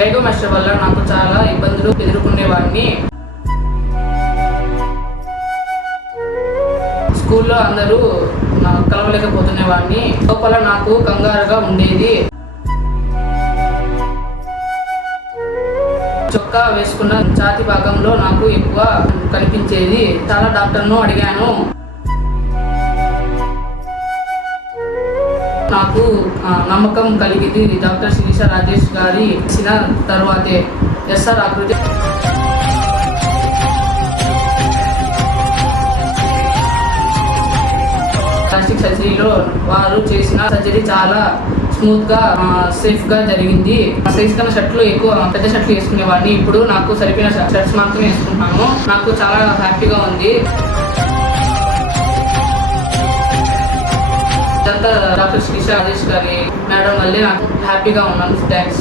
Guido master వల్ల నాకు చాలా ఇబ్బందులు ఎదుర్కొనేవాడిని. స్కూల్లో అందరూ కలవలేకపోతునేవాడిని. లోపల నాకు కంగారుగా ఉండేది. చొక్కా వేసుకున్న ఛాతీ భాగంలో నాకు ఎక్కువ కనిపించేది. చాలా డాక్టర్ను అడిగాను. నాకు నమ్మకం కలిగింది డాక్టర్ శిరీష రాజేష్ గారి ఇచ్చిన తర్వాతే. ఎస్ఆర్ ఆకృతి ప్లాస్టిక్ సర్జరీలో వారు చేసిన సర్జరీ చాలా స్మూత్ గా సేఫ్ గా జరిగింది. సైజ్ కన్నా షర్ట్లు ఎక్కువ పెద్ద షర్ట్లు వేసుకునేవాడిని. ఇప్పుడు నాకు సరిపోయిన షర్ట్స్ మాత్రమే వేసుకుంటున్నాను. నాకు చాలా హ్యాపీగా ఉంది. డాక్టర్ శిరీష రాజేష్ గారి మేడం వల్లే నాకు హ్యాపీగా ఉన్నాను. థ్యాంక్స్.